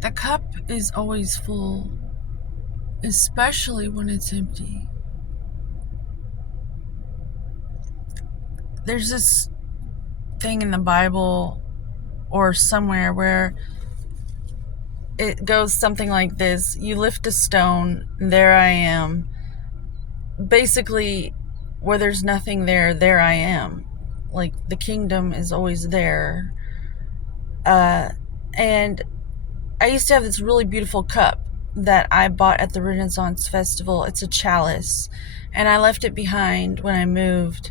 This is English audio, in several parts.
The cup is always full, especially when it's empty. There's this thing in the Bible or somewhere where it goes something like this: you lift a stone, there I am. Basically, where there's nothing there I am. Like, the kingdom is always there. And I used to have this really beautiful cup that I bought at the Renaissance Festival. It's a chalice, and I left it behind when I moved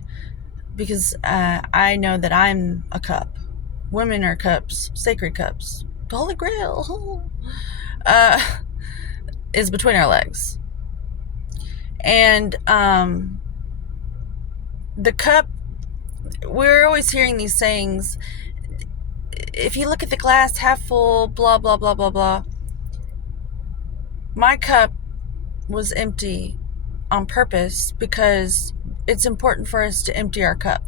because I know that I'm a cup. Women are cups, sacred cups. The Holy Grail is between our legs. And the cup, we're always hearing these sayings. If you look at the glass half full, blah, blah, blah, blah, blah. My cup was empty on purpose because it's important for us to empty our cup.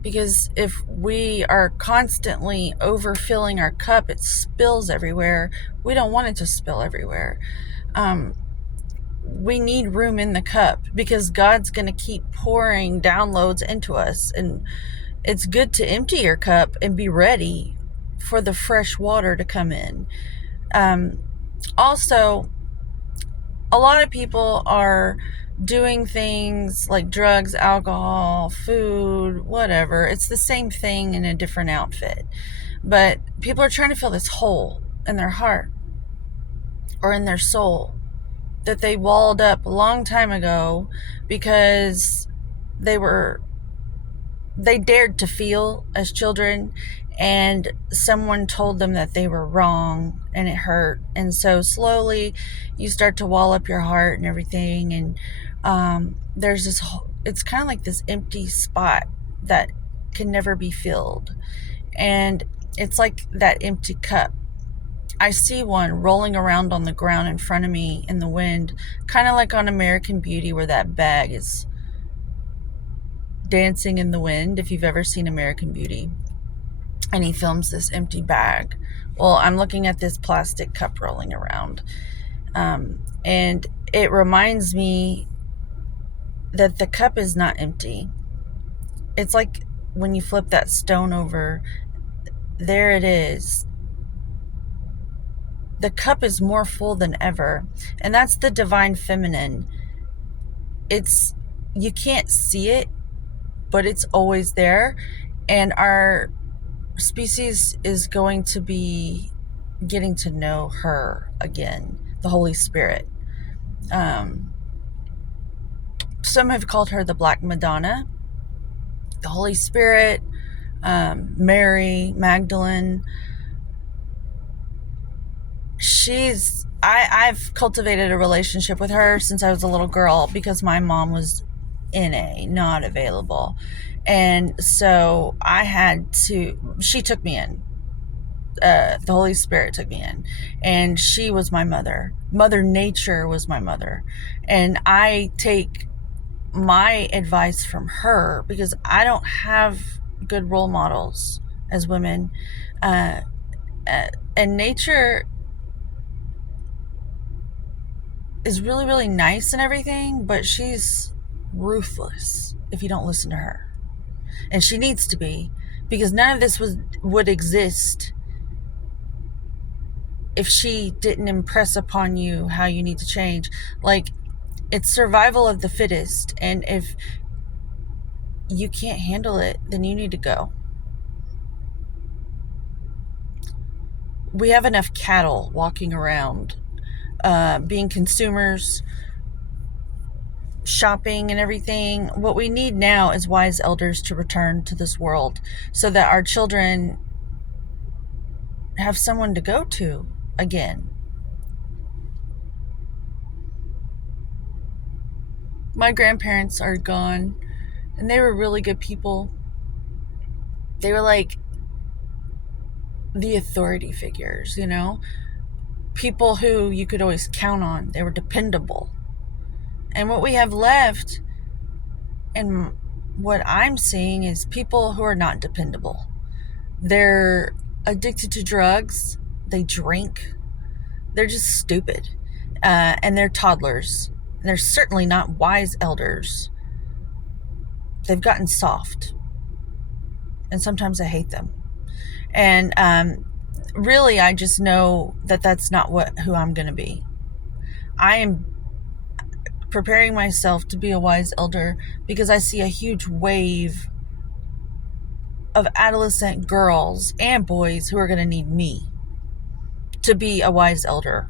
Because if we are constantly overfilling our cup, it spills everywhere. We don't want it to spill everywhere. We need room in the cup because God's going to keep pouring downloads into us. And it's good to empty your cup and be ready for the fresh water to come in. Also, a lot of people are doing things like drugs, alcohol, food, whatever. It's the same thing in a different outfit. But people are trying to fill this hole in their heart or in their soul that they walled up a long time ago because they dared to feel as children, and someone told them that they were wrong and it hurt. And so slowly you start to wall up your heart and everything. And there's this, it's kind of like this empty spot that can never be filled. And it's like that empty cup. I see one rolling around on the ground in front of me in the wind, kind of like on American Beauty, where that bag is dancing in the wind, if you've ever seen American Beauty. And he films this empty bag. Well, I'm looking at this plastic cup rolling around. And it reminds me that the cup is not empty. It's like when you flip that stone over, there it is. The cup is more full than ever. And that's the divine feminine. You can't see it, but it's always there. And our species is going to be getting to know her again, the Holy Spirit. Some have called her the Black Madonna, the Holy Spirit, Mary Magdalene. I've cultivated a relationship with her since I was a little girl because my mom was NA, not available. And so she took me in. The Holy Spirit took me in. And she was my mother. Mother Nature was my mother. And I take my advice from her because I don't have good role models as women. And nature is really, really nice and everything, but she's ruthless if you don't listen to her. And she needs to be, because none of this would exist if she didn't impress upon you how you need to change. Like, it's survival of the fittest, and if you can't handle it, then you need to go. We have enough cattle walking around, being consumers, shopping and everything. What we need now is wise elders to return to this world so that our children have someone to go to again. My grandparents are gone, and they were really good people. They were like the authority figures, people who you could always count on. They were dependable. And what we have left, and what I'm seeing, is people who are not dependable. They're addicted to drugs. they drink. They're just stupid. And they're toddlers. And they're certainly not wise elders. They've gotten soft. And sometimes I hate them. And really, I just know that that's not who I'm going to be. I am preparing myself to be a wise elder because I see a huge wave of adolescent girls and boys who are going to need me to be a wise elder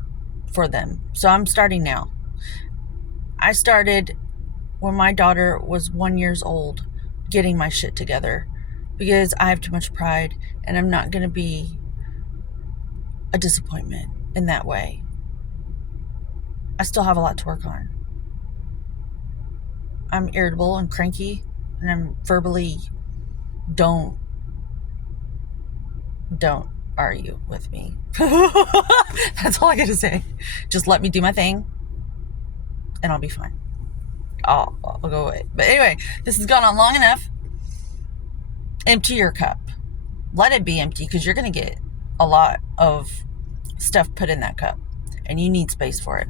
for them. So I'm starting now. I started when my daughter was 1 year old, getting my shit together because I have too much pride and I'm not going to be a disappointment in that way. I still have a lot to work on. I'm irritable and cranky, and I'm verbally don't argue with me. That's all I gotta say. Just let me do my thing and I'll be fine. I'll go away. But anyway, this has gone on long enough. Empty your cup. Let it be empty because you're gonna get a lot of stuff put in that cup and you need space for it.